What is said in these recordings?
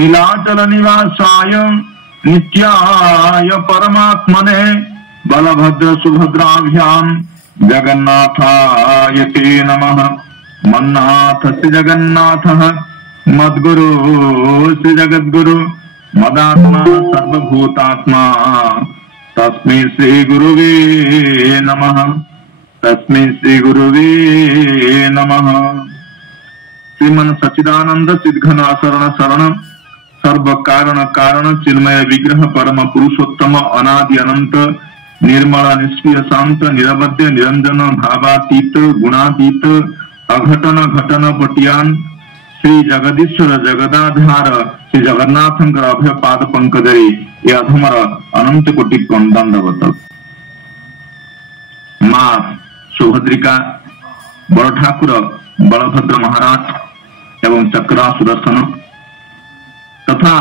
नीलाचल निवासाय नित्याय परमात्मने बलभद्र सुभद्राभ्याम जगन्नाथाय ते नमः। मन्नाथ श्री जगन्नाथ मद्गुरु श्री जगद्गुरु मदात्मा सर्वभूतात्मा तस्मै श्री गुरुवे नमः। तस्मै श्री गुरुवे नमः। श्रीमन सच्चिदानंद सिद्धघन शरण शरण सर्व कारण कारण चिन्मय विग्रह परम पुरुषोत्तम अनादि अनंत निर्मल निष्क्रिय शांत निरवध्य निरंजन भावातीत गुणातीत अघटन घटन पटियान श्री जगदीश्वर जगदाधार श्री जगन्नाथ अभय पाद पंकजरे ये अधमर अनंत कोटि दंडवत। मां सुभद्रिका बड़ ठाकुर बलभद्र महाराज एवं चक्रा सुदर्शन तथा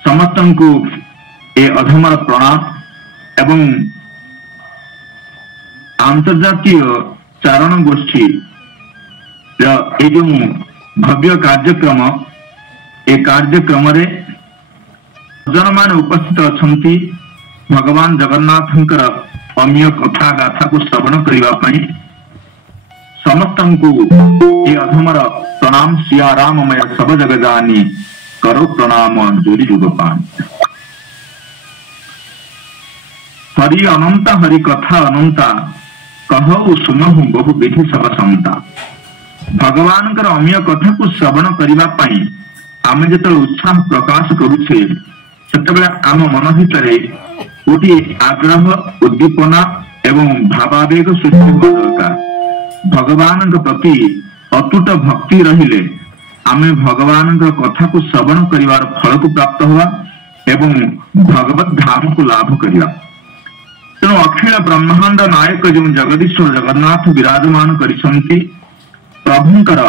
समस्त को ए अधमर प्रणाम एवं अंतर्जातीय चारण गोष्ठी जो भव्य कार्यक्रम ए कार्यक्रम रे जन मान उपस्थित अछंती भगवान जगन्नाथंकर अमीय कथा गाथा को श्रवण करिवा पई समस्त को ए अधमर प्रणाम। सिया राममय सब जग जानी करो प्रणाम जोड़ी जुगपान। हरि अनंत हरि कथा अनंता कहु सुनहु बहु विधि सब संता। भगवान अमीय कथा को श्रवण करने आम जो उत्साह प्रकाश करुचे से आम मन भितर गोटे आग्रह उद्दीपना एवं भावावेग सृष्टि दरकार। भगवान प्रति अतुट भक्ति रहिले आमे भगवान कथा को श्रवण करिवार फल को प्राप्त हुआ एवं भगवत धाम को लाभ करिया। तेणु अखिल ब्रह्मांड नायक जो जगदीश्वर जगन्नाथ विराजमान करिसंती प्रभुंकर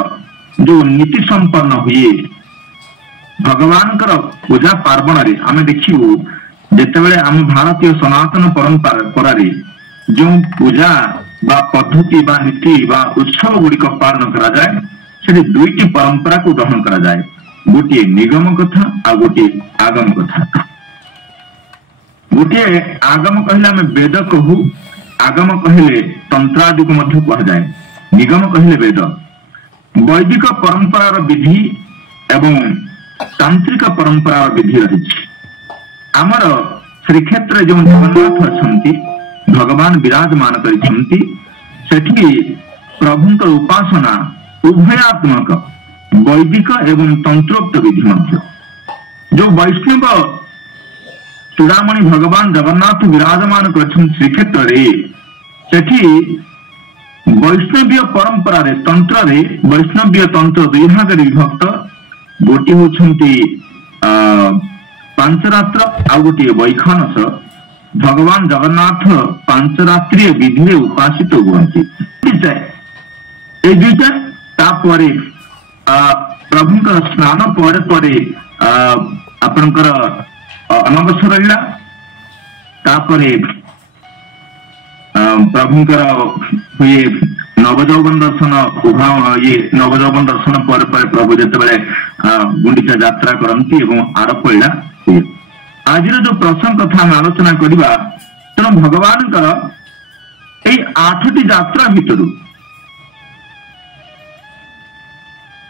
जो नीति संपन्न हुए भगवान पूजा पार्वण रे आमे देखिबु जेतेबेले आम भारतीय सनातन परंपरा रे जो पूजा बा पद्धति बा नीति बा उत्सव गुड़िक पालन करा जाए से दुईटी परंपरा को ग्रहण करा जाए। गोटे निगम कथा आ गोटे आगम कथा। गोटे आगम कहले आम वेद कहू आगम कहले तंत्रादि को मध्य कहा जाए निगम कहले वेद। वैदिक परंपरार विधि एवं तांत्रिक परंपरार विधि रही। आमर श्रीक्षेत्र जो जगन्नाथ अछंती भगवान विराजमान करिसंती सेठी प्रभुंकर उपासना उभयात्मक वैदिक एवं तंत्रोक्त विधि मध्य। जो वैष्णव चूड़ामणि भगवान जगन्नाथ विराजमान करिसंती श्रीक्षेत्र रे सेठी वैष्णवीय परंपरा रे तंत्र रे वैष्णवीय तंत्र दुई भाग विभक्त। गोटी होछंती पांचरात्र आ गोटी वैखानस। भगवान जगन्नाथ पांचरात्रीय विधि रे उपासित हुअन्ति। ए दुईटा तापरे प्रभुंकर स्नान पर परे आपनकर अनवसर रहिला तापरे प्रभुंकर हुए नवजौवन दर्शन उभा ये नवजौवन दर्शन पर प्रभु जेतेबेले गुंडीचा यात्रा करंती एवं आरपैला हुए। आज जो प्रसंग कथा हम आलोचना करवा तेणु भगवान आठटी यात्रा भितर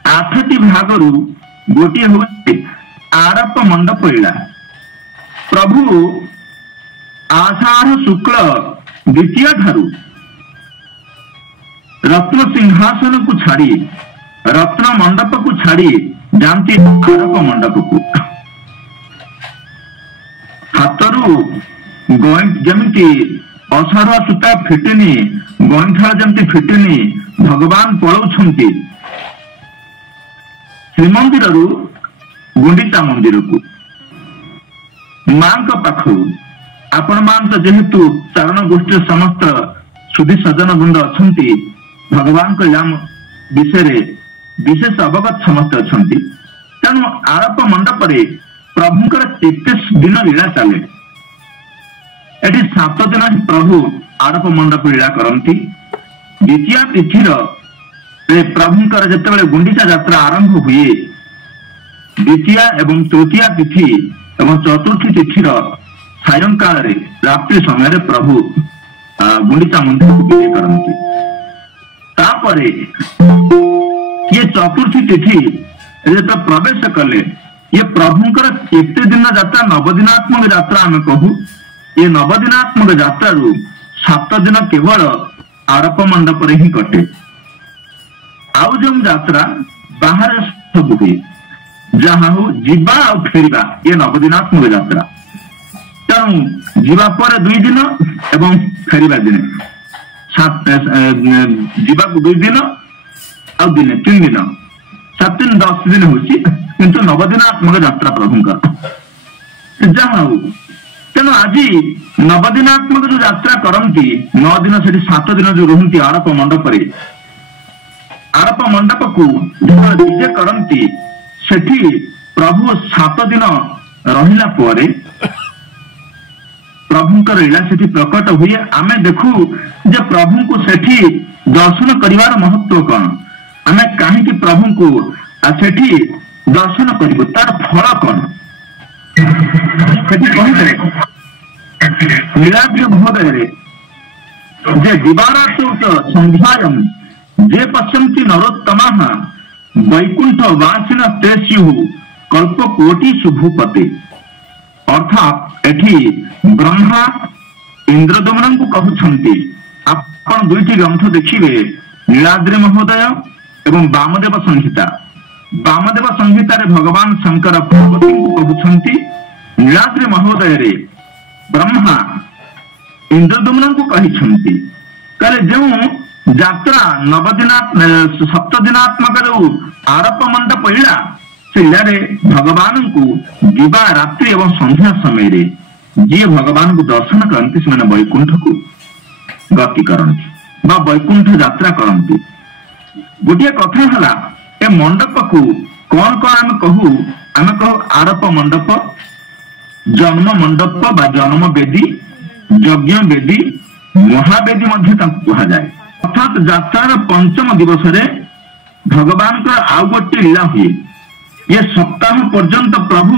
आठटी भागरू गोटे हूँ आरप मंडप इला। प्रभु आषाढ़ शुक्ल द्वितीय ठारू रत्न सिंहासन को छाड़ी रत्न मंडप को छाड़ी जानती आरप मंडप को हाथरू जमी असाढ़ सूता फिटिनी गईठा जमी फिटिनी भगवान पलाउछंती श्रीमंदिर गुंडीचा मंदिर को मां पाखु आपण मान तो जेहेतु चारण गोष्ठी समस्त सुधी सज्जन वृंद अच्छी भगवान को विषय विशेष अवगत समस्त अच्छा तेणु आरप मंडप प्रभुंकर 33 दिन लीला चले। एटी 7 दिन प्रभु आरप मंडप लीला करती। द्वितीय तिथि प्रभुंकर जितेबाला गुंडीचा यात्रा आरंभ हुए द्वितीया एवं तृतीया तिथि एवं चतुर्थी तिथि सायंकाल रात्रि समय प्रभु गुंडीचा मंदिर को विजय करती। तापरे ये चतुर्थी तिथि जो प्रवेश कले ये प्रभुंकर केते दिन यात्रा नवदिनात्मक यात्रा आम कहू। ये नवदिनात्मक यात्रा रु 7 दिन केवल आरोप मंडप ही कटे। आउ जो यात्रा बाहर सब हुए जहाँ हो जीवा और फेरिबा ये नवदिनात्मक यात्रा। तेणु जीवा पर 2 दिन एवं फेरिबा दिन जीवा को 2 दिन और दिन 3 दिन 7 दिन 10 दिन होची किंतु नवदिनात्मक यात्रा प्रभुंकर जहाँ हो। तेणु आज नवदिनात्मक जो यात्रा करती 9 दिन से 7 दिन जो रुहती आरोप मंडप को विजय करती सेठी प्रभु 7 दिन रहिला परे प्रभुंकर लीला सेठी प्रकट हुए। आमे देखू जे प्रभु को सेठी दर्शन करिवार महत्व कौन, आमे काहे कि प्रभु को सेठी दर्शन करिबो तार फल कौन सेठी कहिबे लीलाद्रि महोदय जे दिवारात संध्यायम जे पश्यन्ति नरोत्तमाः वैकुंठ वासिन ते स्युः कल्प कोटि शुभपते। अर्थात एठी ब्रह्मा इंद्रदमन को कहउछन्ति। आपण 2टी ग्रंथ देखिबे नीलाद्रि महोदय एवं वामदेव संहिता। वामदेव संहिता रे भगवान शंकर पार्वती को कहउछन्ति, नीलाद्रि महोदय रे ब्रह्मा इंद्रदमन को कहिछन्ति। कले जो यात्रा 7 दिनात्मक जो आरोप मंडप इला से भगवान को दिवा रात्रि एवं संध्या समय रे जी भगवान को दर्शन करती से वैकुंठ को गति करती बा वैकुंठ यात्रा करती। गोटे कथा है ए मंडप को कौन कौन आम कहू आरोप मंडप, जन्म मंडप बा जन्म वेदी, यज्ञ वेदी, महावेदी कह जाए। अर्थात यात्रार 5म दिवस रे भगवान का आउ गोटे लीला हुए। ये सप्ताह पर्यंत प्रभु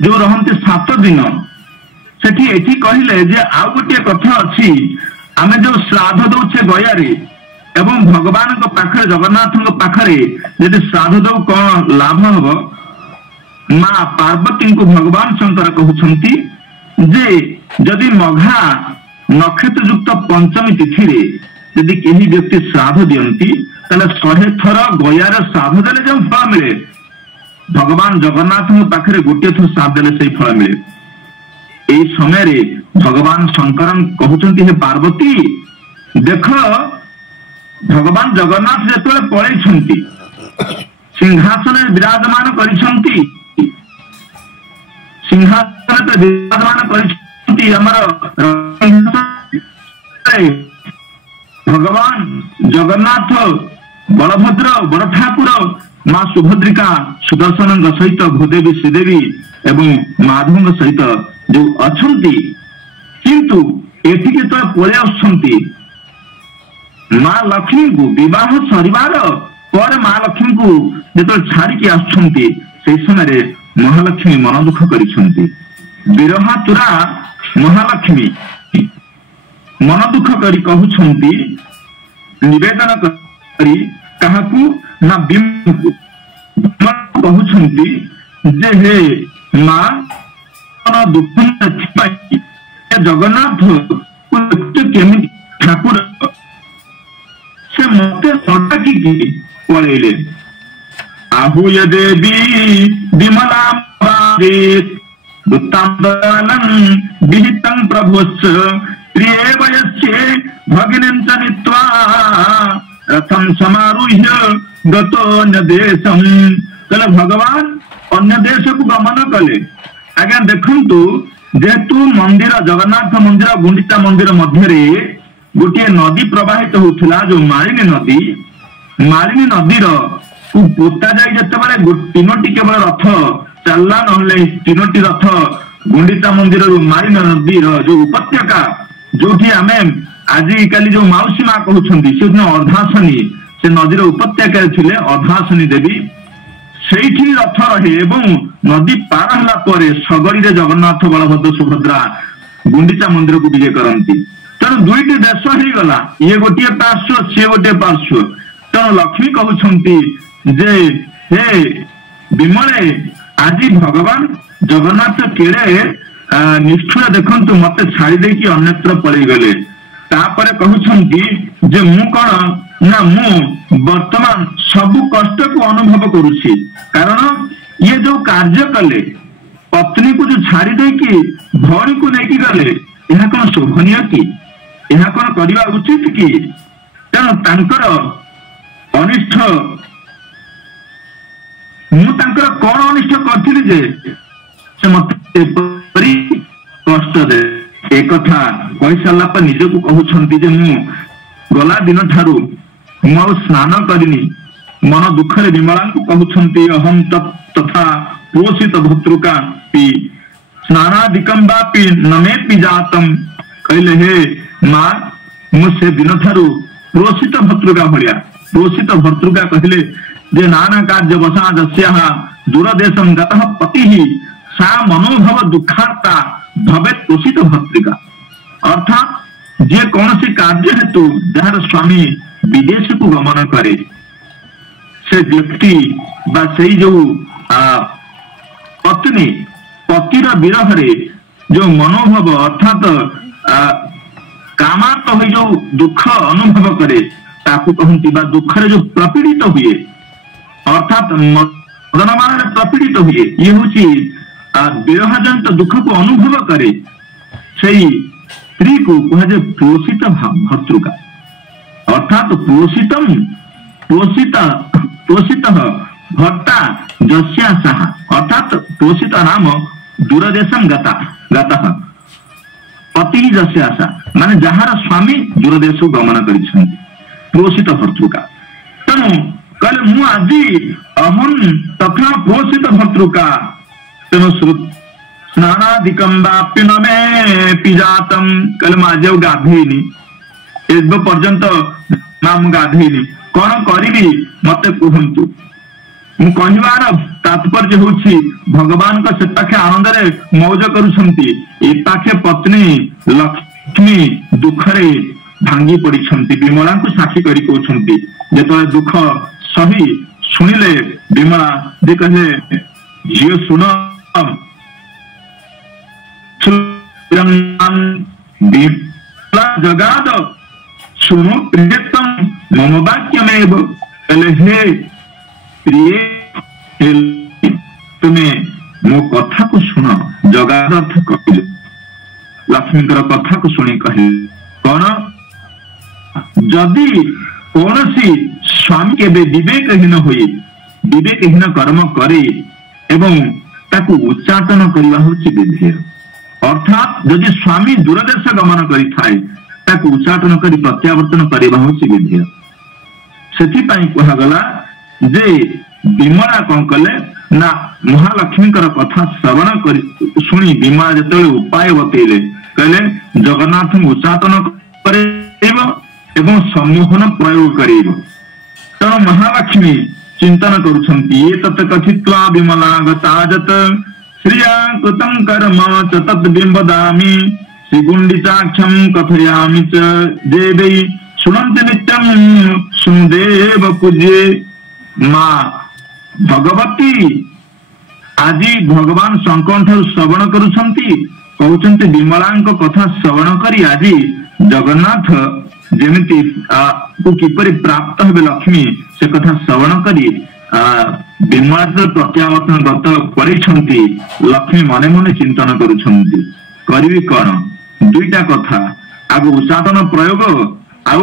जो रहते 7 दिन सेठी एठी कहिले जे आउ गोटे कथा अछि आमे जो श्राद्ध दउछे गया रे एवं भगवान को पाखरे जगन्नाथ को पाखरे यदि श्राद्ध दउ कोन लाभ हबो। मां पार्वती को भगवान शंकर कहउछंती जे यदि मघा नक्षत्र युक्त 5मी तिथि रे यदि केही व्यक्ति श्राद्ध दियंती ताले 100 थर गयार श्राद्ध देले जो फल मिले भगवान जगन्नाथ पाखरे गोटे थर श्राद्ध देले से फल मिले। एई समय रे भगवान शंकर कहउछंती हे पार्वती देख भगवान जगन्नाथ जेतले पळैछंती सिंहासन विराजमान करिछंती, सिंहासन विराजमान करिछंती हमर भगवान जगन्नाथ बलभद्र बड़ ठाकुर मां सुभद्रिका सुदर्शन सहित भूदेवी श्रीदेवी एवं माधव सहित जो अच्छी किंतु एठी के तो पळे आछंती मां लक्ष्मी को विवाह सरिवार पर मां लक्ष्मी को जो छाड़ी आछंती से समय महालक्ष्मी मन दुख करिछंती। विरहा तुरा महालक्ष्मी मन दुख करी कहउछंती निवेदन करी काहाकू ना बिम्ब को कहउछंती जे हे मां मन दुख छिपाई जगन्नाथ केमी ठाकुर से मते सटाकी की पळेले। आहूय देवी विमला दुत्तांदनं विहितं प्रभुश्च प्रिये वयस्ये भगिनीं च नीत्वा रथं समारुह्य गतोऽन्य देशं। कले भगवान अन्य देश को गमन कले। आज्ञा देखंतु जेतु मंदिर जगन्नाथ मंदिर गुंडीचा मंदिर मध्य गोटे नदी प्रवाहित होता जो मालिनी नदीर को पोता जाए जिते 3टी केवल रथ चलला ना 3टी रथ गुंडीचा मंदिर मालिनी नदीर जो उपत्यका जो आम आजिकाली जो माउसी माँ कहते से अर्धासनी से नदीर उपत्यका थे अर्धासनी देवी ସେଇଠି ରଥ ରହେ ଏବଂ ନଦୀ ପାର ହେଲା ପରେ ଶଗଡ଼ିରେ ଜଗନ୍ନାଥ ବଳଭଦ୍ର ସୁଭଦ୍ରା ଗୁଣ୍ଡିଚା ମନ୍ଦିରକୁ ବିଜେ କରନ୍ତି। ତେଣୁ ଦୁଇଟି ଦେଶ ହେଇଗଲା, ଇଏ ଗୋଟିଏ ପାର୍ଶ୍ୱ ସିଏ ଗୋଟିଏ ପାର୍ଶ୍ୱ। ତେଣୁ ଲକ୍ଷ୍ମୀ କହୁଛନ୍ତି ଯେ ହେ ବିମଳେ ଆଜି ଭଗବାନ ଜଗନ୍ନାଥ କେଡ଼େ ନିଷ୍ଠୁର ଦେଖନ୍ତୁ, ମତେ ଛାଡ଼ି ଦେଇକି ଅନ୍ୟତ୍ର ପଳେଇଗଲେ। ତାପରେ କହୁଛନ୍ତି ଯେ ମୁଁ କଣ ନା ମୁଁ ବର୍ତ୍ତମାନ ସବୁ କଷ୍ଟକୁ ଅନୁଭବ କରୁଛି, କାରଣ ଇଏ ଯୋଉ କାର୍ଯ୍ୟ କଲେ ପତ୍ନୀକୁ ଯୋଉ ଛାଡ଼ି ଦେଇକି ଭଉଣୀକୁ ନେଇକି ଗଲେ, ଏହା କଣ ଶୋଭନୀୟ କି? ଏହା କଣ କରିବା ଉଚିତ କି? ତେଣୁ ତାଙ୍କର ଅନିଷ୍ଠ ମୁଁ ତାଙ୍କର କଣ ଅନିଷ୍ଟ କରିଥିଲି ଯେ ସେ ମତେ ଏପରି କଷ୍ଟ ଦେ। ଏକଥା କହିସାରିଲା ପରେ ନିଜକୁ କହୁଛନ୍ତି ଯେ ମୁଁ ଗଲା ଦିନ ଠାରୁ ମୁଁ ଆଉ ସ୍ନାନ କରିନି। ମନ ଦୁଃଖରେ ବିମଳାଙ୍କୁ କହୁଛନ୍ତି ଅହಂ ତଥା ପୋଷିତ ଭତୃକା ପି ସ୍ନାନାଧିକମ୍ ବାପି ନମେ ପିଜାତମ୍। କହିଲେ ହେ ମା ମୁଁ ସେ ଦିନ ଠାରୁ ପୋଷିତ ଭତୃକା ଭଳିଆ। ପୋଷିତ ଭତୃକା କହିଲେ ଯେ ନାନା କାର୍ଯ୍ୟ ବସା ଯସ୍ୟାଃ ଦୂରଦେଶଂ ଗତଃ ପତିଃ ସା ମନୋଭବ ଦୁଃଖାର୍ତ୍ତା ଭବେ ପୋଷିତ ଭତୃକା। ଅର୍ଥାତ୍ ଯେ କୌଣସି କାର୍ଯ୍ୟ ହେତୁ ଯାହାର ସ୍ୱାମୀ ବିଦେଶକୁ ଗମନ କରେ, ସେ ବ୍ୟକ୍ତି ବା ସେଇ ଯୋଉ ପତ୍ନୀ ପତିର ବିରହରେ ଯୋଉ ମନୋଭାବ ଅର୍ଥାତ୍ କାମାର୍ତ୍ତ ହୋଇ ଯୋଉ ଦୁଃଖ ଅନୁଭବ କରେ ତାକୁ କହନ୍ତି, ବା ଦୁଃଖରେ ଯୋଉ ପ୍ରପୀଡ଼ିତ ହୁଏ ଅର୍ଥାତ୍ ମଦନମାନରେ ପ୍ରପୀଡ଼ିତ ହୁଏ, ଇଏ ହଉଛି ବିରହଜନିତ ଦୁଃଖକୁ ଅନୁଭବ କରେ, ସେଇ ସ୍ତ୍ରୀକୁ କୁହାଯାଏ ପୋଷିତ ଭର୍ତ୍ତୃକା। ଅର୍ଥାତ୍ ପୋଷିତ ଭର୍ତ୍ତା ଯସ୍ୟା ସାହା। ଅର୍ଥାତ୍ ପୋଷିତ ନାମ ଦୂରଦେଶଂ ଗତଃ ପତି ଯସ୍ୟା ସା, ମାନେ ଯାହାର ସ୍ୱାମୀ ଦୂରଦେଶକୁ ଗମନ କରିଛନ୍ତି, ପୋଷିତ ଭର୍ତ୍ତୃକା। ତେଣୁ କହିଲେ ମୁଁ ଆଜି ଅହଂ ତଥା ପୋଷିତ ଭର୍ତ୍ତୃକା। ତେଣୁ ସ୍ନାନାଧିକମ୍ ବାପି ନମେ ପିଜାତମ୍। କହିଲେ ମୁଁ ଆଜି ଆଉ ଗାଧେଇନି, ଏବେ ପର୍ଯ୍ୟନ୍ତ ନା ମୁଁ ଗାଧେଇନି, କଣ କରିବି ମତେ କୁହନ୍ତୁ। ମୁଁ କହିବାର ତାତ୍ପର୍ଯ୍ୟ ହଉଛି ଭଗବାନଙ୍କ ସେ ପାଖେ ଆନନ୍ଦରେ ମୌଜ କରୁଛନ୍ତି, ଏ ପାଖେ ପତ୍ନୀ ଲକ୍ଷ୍ମୀ ଦୁଃଖରେ ଭାଙ୍ଗି ପଡିଛନ୍ତି। ବିମଳାଙ୍କୁ ସାକ୍ଷୀ କରି କହୁଛନ୍ତି, ଯେତେବେଳେ ଦୁଃଖ ସହି ଶୁଣିଲେ ବିମଳା ଯେ କହିଲେ ଝିଅ ଶୁଣ ଜଗାଦ ଶୁଣୁ ପ୍ରିୟତମ ମମ ବାକ୍ୟମେବ। କହିଲେ ହେ ପ୍ରିୟ ତୁମେ ମୋ କଥାକୁ ଶୁଣ। ଜଗାଦ କହିଲେ ଲକ୍ଷ୍ମୀଙ୍କର କଥାକୁ ଶୁଣି କହିଲେ କଣ, ଯଦି କୌଣସି ସ୍ୱାମୀ କେବେ ବିବେକହୀନ ହୋଇ ବିବେକହୀନ କର୍ମ କରେ ଏବଂ ତାକୁ ଉଚ୍ଚାଟନ କରିବା ହଉଛି ବିଧେୟ। ଅର୍ଥାତ୍ ଯଦି ସ୍ୱାମୀ ଦୂରଦେଶ ଗମନ କରିଥାଏ ତାକୁ ଉଚ୍ଚାଟନ କରି ପ୍ରତ୍ୟାବର୍ତ୍ତନ କରିବା ହଉଛି ବିଧେୟ। ସେଥିପାଇଁ କୁହାଗଲା ଯେ ବିମଳା କଣ କଲେ ନା ମହାଲକ୍ଷ୍ମୀଙ୍କର କଥା ଶ୍ରବଣ କରି ଶୁଣି ବିମଳା ଯେତେବେଳେ ଉପାୟ ବତେଇଲେ, କହିଲେ ଜଗନ୍ନାଥଙ୍କୁ ଉଚ୍ଚାଟନ କରାଇବ ଏବଂ ସମ୍ମୋହନ ପ୍ରୟୋଗ କରାଇବ। ତେଣୁ ମହାଲକ୍ଷ୍ମୀ ଚିନ୍ତନ କରୁଛନ୍ତି, ଏ ତତ୍ କଥିତ୍ୱା ବିମଳା ଗତାଯତ୍ ଶ୍ରିୟା କୃତଂ କର୍ମ ଚ ତତ୍ ବିମ୍ବଦାମି ଶ୍ରୀଗୁଣ୍ଡିଚାକ୍ଷଂ କଥୟାମି ଚ ଦେବୈ ଶୁଣନ୍ତି ନିତ୍ୟଂ ସୁଦେବ ପୂଜ୍ୟେ। ମା ଭଗବତୀ ଆଜି ଭଗବାନ ଶଙ୍କରଙ୍କ ଠାରୁ ଶ୍ରବଣ କରୁଛନ୍ତି, କହୁଛନ୍ତି ବିମଳାଙ୍କ କଥା ଶ୍ରବଣ କରି ଆଜି ଜଗନ୍ନାଥ ଯେମିତି କିପରି ପ୍ରାପ୍ତ ହେବେ ଲକ୍ଷ୍ମୀ ସେ କଥା ଶ୍ରବଣ କରି ବିମଳା ପ୍ରତ୍ୟାବର୍ତ୍ତନ ଗତ କରିଛନ୍ତି। ଲକ୍ଷ୍ମୀ ମନେ ମନେ ଚିନ୍ତନ କରୁଛନ୍ତି, କରିବି କଣ? ଦୁଇଟା କଥା, ଆଗ ଉଚ୍ଚାଟନ ପ୍ରୟୋଗ ଆଉ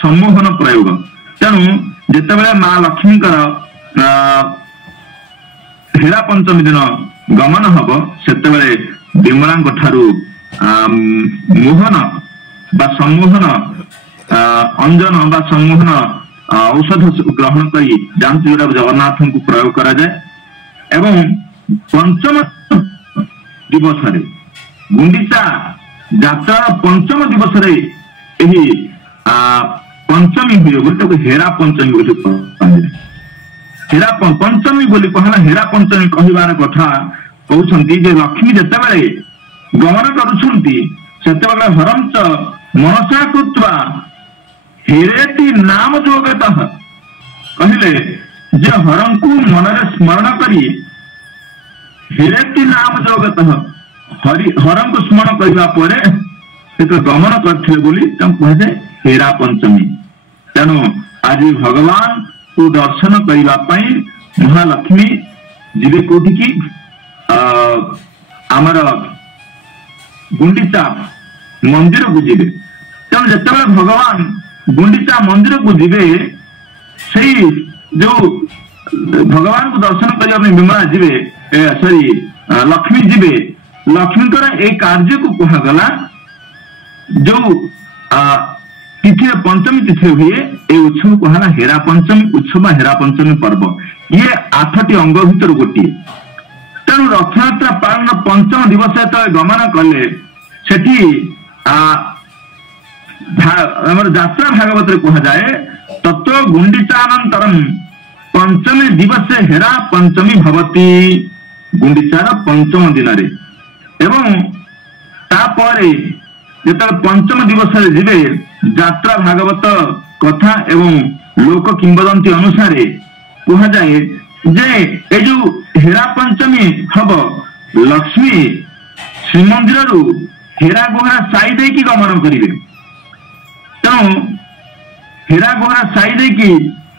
ସମ୍ମୋହନ ପ୍ରୟୋଗ। ତେଣୁ ଯେତେବେଳେ ମା ଲକ୍ଷ୍ମୀଙ୍କର ହେରା ପଞ୍ଚମୀ ଦିନ ଗମନ ହବ, ସେତେବେଳେ ବିମଳାଙ୍କ ଠାରୁ ମୋହନ ବା ସମ୍ମୋହନ ଅଞ୍ଜନ ବା ସମ୍ମୋହନ ଔଷଧ ଗ୍ରହଣ କରି ଯାଆନ୍ତି, ଯୋଉଟା ଜଗନ୍ନାଥଙ୍କୁ ପ୍ରୟୋଗ କରାଯାଏ। ଏବଂ ପଞ୍ଚମ ଦିବସରେ ଗୁଣ୍ଡିଚା ଯାତ୍ରାର ପଞ୍ଚମ ଦିବସରେ ଏହି ପଞ୍ଚମୀ ହୁଏ ବୋଲି ତାକୁ ହେରା ପଞ୍ଚମୀ ବୋଲି କୁହାଯାଏ। हेरा पंचमी बोली कहला हेरा पंचमी कहबार कथा कहउछंती जे लक्ष्मी जेतेबेले गमन करूछंती सेतेबेले हरंच मनसा कृत्वा हेरेति नाम जोगतः कहले जे हरंकु मनरे स्मरण करी हेरेति नाम जोगतः हरंकु स्मरण करबा परे से गमन करथिले बोली कहे हेरा पंचमी। तेणु आज भगवान को दर्शन करबा पई महालक्ष्मी जीवे कोठी की आमर गुंडीचा मंदिर को जीवे। तेणु जिते भगवान गुंडीचा मंदिर को जीवे से जो भगवान को दर्शन करने विमला जीवे सॉरी लक्ष्मी जीवे लक्ष्मी ए कार्य को कहगला जो तिथि पंचमी तिथि हुए ए उत्सव कहला हेरा पंचमी उत्सव हेरा पंचमी पर्व ये 8टी अंग भीतर गोटे। तेणु रथयात्रा पालन पंचम दिवस गमन कले सेठी यात्रा भागवत कह जाए तत्व गुंडीचानंतरम पंचमी दिवस हेरा पंचमी भवती गुंडीचार पंचम दिन एवं तापरे जिते पंचम दिवस जीवे यात्रा भागवत कथा एवं लोक किंवदंती अनुसार कह जाए जे ए जो हेरा पंचमी हम लक्ष्मी श्रीमंदिर हेरा गुहा साई दे की गमन करेंगे। तेणु हेरा गुहा साई दे की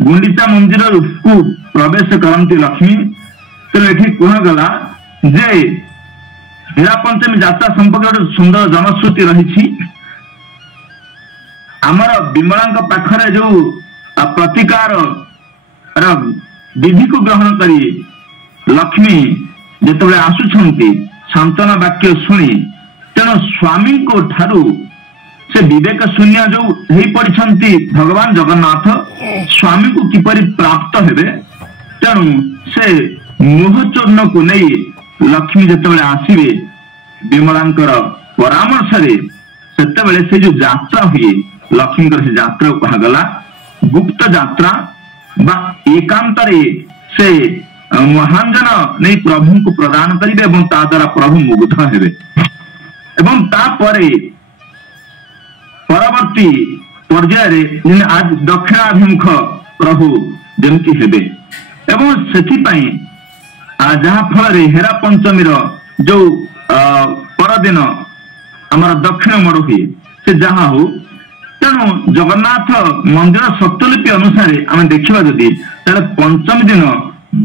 गुंडीचा मंदिर को प्रवेश करती लक्ष्मी। तेणु ये कहगला जे हेरा पंचमी यात्रा संपर्क सुंदर जनश्रुति रही आमर विमला पाखरे जो प्रतिकार विधि को ग्रहण करी लक्ष्मी जिते आसुंच सांत्वना वाक्य शुणी तेणु स्वामी को ठारू से विवेक शून्य जो हो पड़ी भगवान जगन्नाथ स्वामी को किपरि प्राप्त हेबे तेणु से मोहचूर्ण को नहीं लक्ष्मी जिते आसवे विमलांकर परामर्श से जो यात्रा हुए लक्ष्मी से यात्रा कहगला गुप्त यात्रा बा एकांतरे से महांजन नहीं प्रभु को प्रदान करेंगे और ता द्वारा प्रभु मुग्ध हेबे एवं तापरे परवर्ती पर्याय आज दक्षिणाभिमुख प्रभु जमती हेबे एवं सेथिपाई जहा फल हेरा पंचमी जो परदिन आमर दक्षिण मोड़ हुए से जहा हो तेणु जगन्नाथ मंदिर सप्तलिपि अनुसार आम देखा जदि पंचमी दिन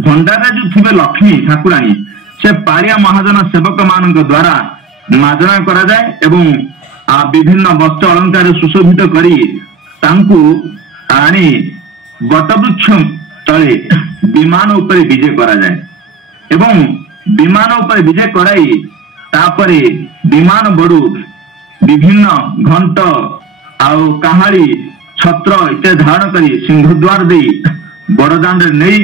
भंडारे जो थे लक्ष्मी ठाकुराणी से पारिया महाजन सेवक मान द्वारा मार्जना करा जाए एवं विभिन्न वस्त्र अलंकार सुशोभित करी तांकु आनी बटवृक्ष तले विमान उपरे विजय करा जाए एवं विमान उपरे विजय कराई तापरे विमान बड़ू विभिन्न घंट आउ काहाड़ी छत्र इत्यादि धारण करी सिंहद्वार दे बड़दाण्ड नहीं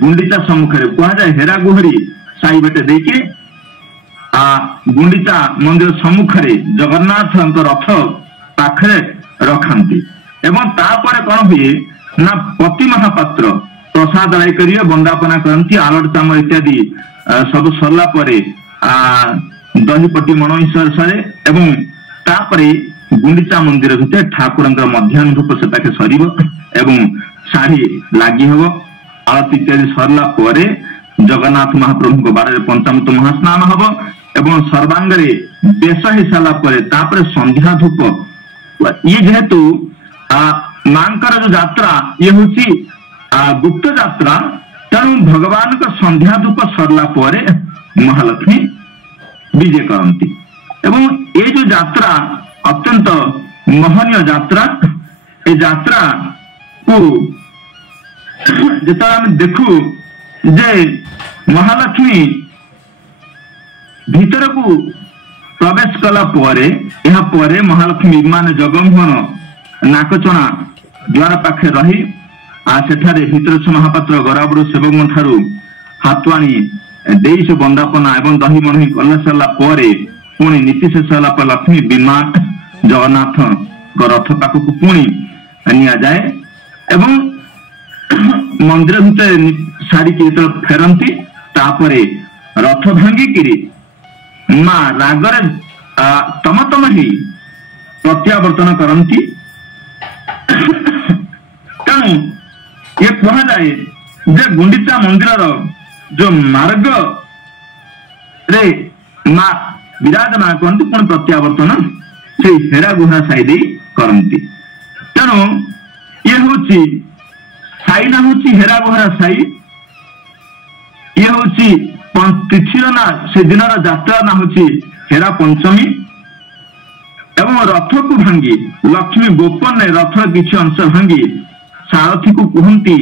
गुंडीचा सम्मुखें कहुए हेरा गुहरी साई बेटे देके गुंडीचा मंदिर सम्मुखें जगन्नाथ रथ पाखे रखती एवं तापर कौन हुए ना पति महापात्र प्रसाद आय करेंगे वंदापना करती आलट चामर इत्यादि सब सरला दहीपटी मणईश्वर सरे एवं तापरे गुंडीचा मंदिर भितर ठाकुर मध्याह्न धूप से पाखे सर एवं शाढ़ी लगी हम आरती इत्यादि सरला जगन्नाथ महाप्रभु को बारे पंचामृत महास्नान हम एवं सर्वांगरे बेश हो सारापर संध्या धूप ये जेहेतु मांकर जो यात्रा ये हूँ गुप्त यात्रा तेणु भगवान का संध्या धूप सरला महालक्ष्मी विजय करती एवं ये जो यात्रा अत्यंत महनीय यात्रा ए यात्रा को जिते आम देखू जे महालक्ष्मी भीतर को प्रवेश कला महालक्ष्मी विमान जगमोहन नाकचना द्वार पाखे रही सेठारे भीतर महापात्र गराबड़ सेवक ठारू हाथुआणी देश बंदापना एवं दही मणि कला सारा पुणी नीति शेष होगा लक्ष्मी विमान जगन्नाथ रथ पाखक पुणी नि जाए एवं मंदिर भितर सारी जो फेरती तापरे रथ भांगिकी माँ रागरे तम तम ही प्रत्यावर्तन करती। तेणु ये कह जाए जे गुंडीचा मंदिर जो मार्ग रे माँ विराजमान करती पुणी प्रत्यावर्तन से हेरा गुहा साई करती। तेणु ये हूँ साई ना हूँ हेरा गुहारा साई, ये हूँ तिथिर ना से दिन यात्रा ना हूँ हेरा पंचमी एवं रथ को भांगी लक्ष्मी गोपन ने रथ किसी अंश भांगी सारथी को कहती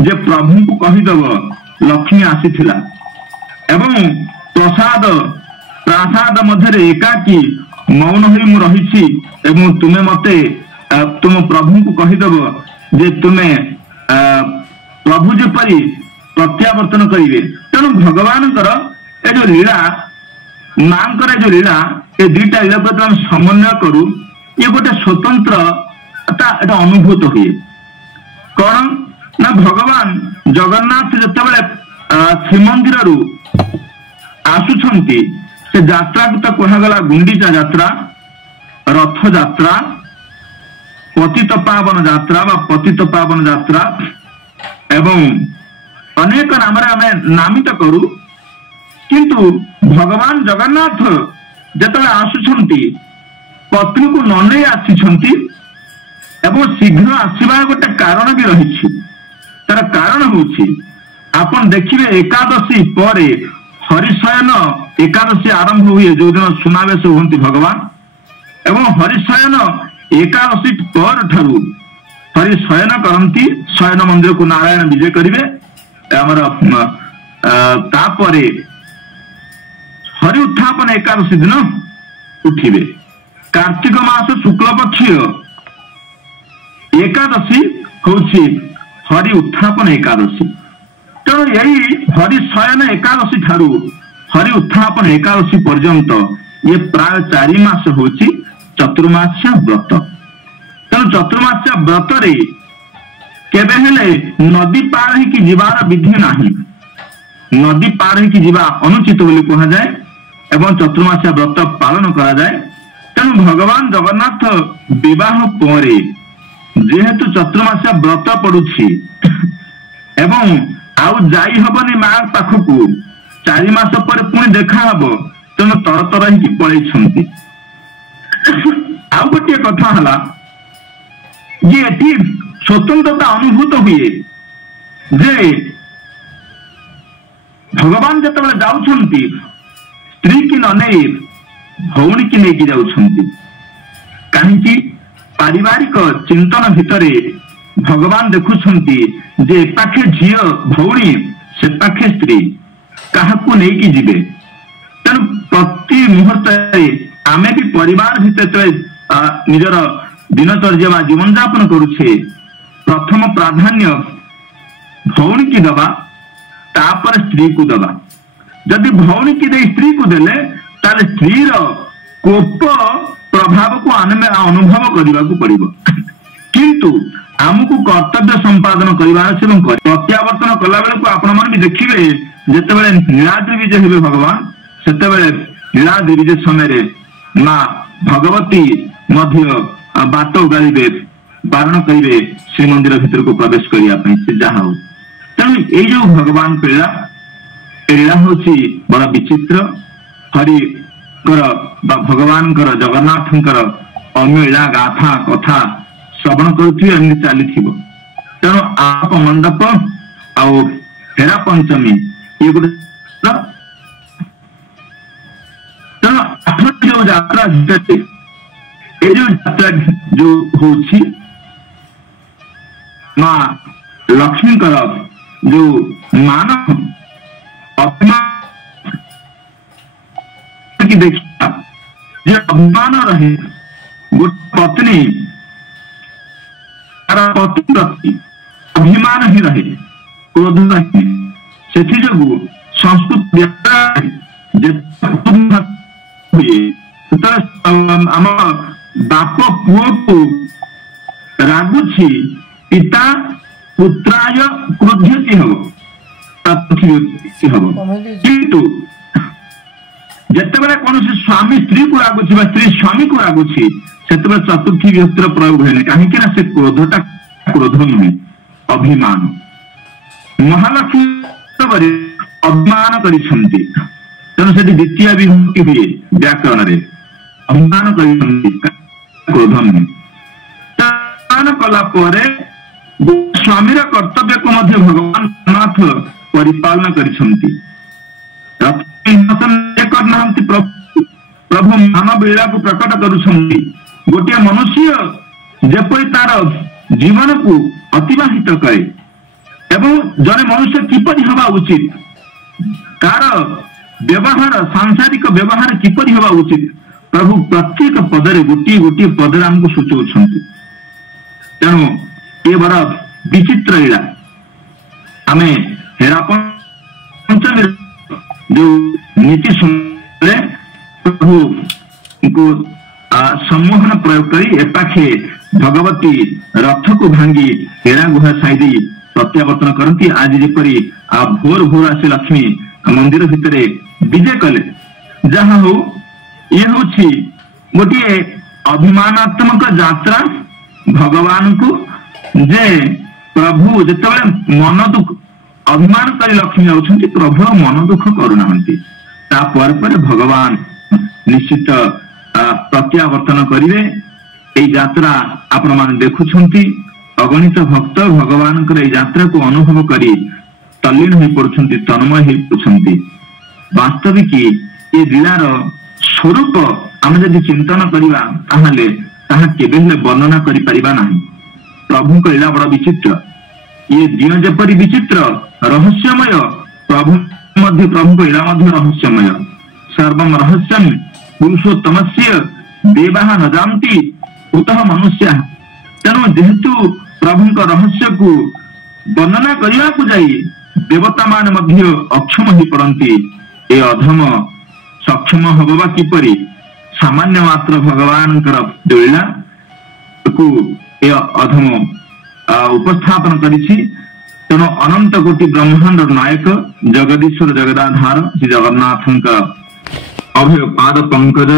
जे प्रभु को कहीदेव लक्ष्मी आसीथिला एवं प्रसाद प्रासाद मध्य एकाकी मौन हो रही एवं तुम्हें मते तुम प्रभु को कहीदेव जे तुम्हें प्रभु जेपरी प्रत्यावर्तन करेंगे। तेणु भगवान जो लीला माँ जो लीला ये दुईटा लीला को समन्वय करू ये गोटे स्वतंत्र अनुभूत हुए। कौन ना भगवान जगन्नाथ जितेबाला श्रीमंदिर रु आसुछंती से यात्रा को तो कहगला गुंडीचा यात्रा, रथ यात्रा, पतित पावन यात्रा बा पतित पावन यात्रा एवं अनेक नाम आम नामित करू। किंतु भगवान जगन्नाथ जिते आसुछंती पत्नी को न नहीं आसी एवं शीघ्र आसवा गोटे कारण भी रही। तार कारण हूँ आपन देखिए एकादशी पर हरिशयन एकादशी आरंभ हुए जो दिन सुनावेश होती भगवान एवं हरिशयन एकादशी पर ठारू हरिशयन करती शयन मंदिर को नारायण विजय करेंगे आमर तापरे हरि उत्थापन एकादशी दिन उठिबे। कार्तिक मास शुक्ल पक्ष एकादशी हूँ हरि उत्थापन एकादशी। तेणु यही हरिशयन एकादशी ठारू हरि उत्थापन एकादशी पर्यंत ये प्राय 4 मास हूँ चतुर्मास्या व्रत। तेणु चतुर्मास्या व्रत रे केबे हेले नदी पार ही की जीवार विधि नाही, नदी पार ही की जीवा अनुचित बोली कहा जाए एवं चतुर्मास्या व्रत पालन करा जाए। तेणु भगवान जगन्नाथ विवाह पर जेहेतु चतुर्मास्या व्रत पड़ुछि एवं आउ जाई हबनी मां पाखकू 4 मास पर पुणी देखा हब तेणु तर तर ही पलैछंती। आउ गोटे कथा हला जे एटी स्वतंत्रता अनुभूत हुए जे भगवान जेतेबेले जाउछंती स्त्री की ननै भौणी की लेकी जाउछंती काहेकि पारिवारिक चिंतन भितरे भगवान देखुछंती जे पाखे झियो भौणी से पाखे स्त्री काहाकू नेकी जिबे। तेणु प्रति मुहूर्त आमे भी परिवार भितर निजर दिनचर्या बा जीवन यापन करुछे प्रथम प्राधान्य भौणी की दबा तापर स्त्री को दबा। जदि भौणी की दे स्त्री को देले ताले स्त्री कोप प्रभाव को अनुभव करने को पड़िबो। किंतु आमको कर्तव्य संपादन करवार प्रत्यावर्तन कला बेले को आपण मन भी देखिए जितेबाला नीलाद्रि विजय हे भगवान सेतेबाला नीलाद्रि विजय समय माँ भगवती मध्य बाट उगाड़े बारण करेंगे श्रीमंदिर भीतर को प्रवेश करने से जहा हो। तेणु ये जो भगवान लीला लीला हूँ बड़ा विचित्र हरि भगवान जगन्नाथ अमीला गाथा कथा श्रवण कर चली। तेणु आप मंडप आउ हेरा पंचमी ये गोटे तेणु 8 जो यात्रा ये जो यात्रा जो होची माँ लक्ष्मी जो मानव अभिमान की देखिए जो अभिमान रहे गोटे पत्नी पति प्रति अभिमान ही रहे क्रोध रहे से संस्कृत आम बाप पुओ को रागुछि पिता पुत्राय क्रोध्यति हब पृथ्वी हब किंतु जितेबाला कौन स्वामी स्त्री को रागुची स्त्री स्वामी को रागुची से चतुर्थी विभक्तिर प्रयोग हुए कहीं से क्रोधटा क्रोध नुहे अभिमान महालक्ष्मी अभिमान करिसंती तेणु से द्वितीय विभक्ति हुए व्याकरण में अभिमान क्रोध नुहे कला स्वामीर कर्तव्य को मध्य भगवान नाथ परिपालन करिसंती प्रभु मानव लीला को प्रकट करुछंती गोटे मनुष्य जेपरि तार जीवन को अतिबाहित करे एवं जने मनुष्य किपरि हवा उचित तार व्यवहार सांसारिक व्यवहार किपरि हवा उचित प्रभु प्रत्येक पदरे गोटे गोटे पदरे हमको सूचौछंती तेणु ये बड़ विचित्र लीला आमे हेरा पंचमी जो नीति सुनले प्रभु को सम्मोहन प्रयोग करी एपाखे भगवती रथ को भांगी हेरा गुहा साइदी प्रत्यावर्तन करती आज जेपरी भोर भोर आसी लक्ष्मी मंदिर भितर विजय कले जहा हो ये हूँ गोटे अभिमानात्मक यात्रा भगवान को जे प्रभु जिते मन दुख अभिमान करी लक्ष्मी आउछंती प्रभु मन दुख करूना पर भगवान निश्चित प्रत्यावर्तन करिवे एई यात्रा आपण मान देखुछंती अगणित भक्त भगवान कर यात्रा को अनुभव करी तल्लीन हो पड़ुछंती तन्मय हो पड़ुछंती वास्तविक ये लीलार स्वरूप आम जदि चिंतन करिबा ताहाले ताहा केबे हेले वर्णना करि परिबा नाही प्रभु को लीला बड़ विचित्र ये दिन जेपरी विचित्र रहस्यमय प्रभु मध्य प्रभु को लीला मध्य रहस्यमय सर्वम रहस्यम पुरुषोत्तमस्य देवाः न जानन्ति उतः मनुष्य तेणु जेहेतु प्रभु रहस्य को वर्णना करने को जाई देवता मान मध्य अक्षम हो पड़ती ए अधम सक्षम हबा किपरि सामान्य मात्र भगवान जो लीला को ए अधम उपस्थापन करिछि तेणु अनंत कोटि ब्रह्मांड नायक जगदीश्वर जगदाधार श्री जगन्नाथ अभय पाद पंकज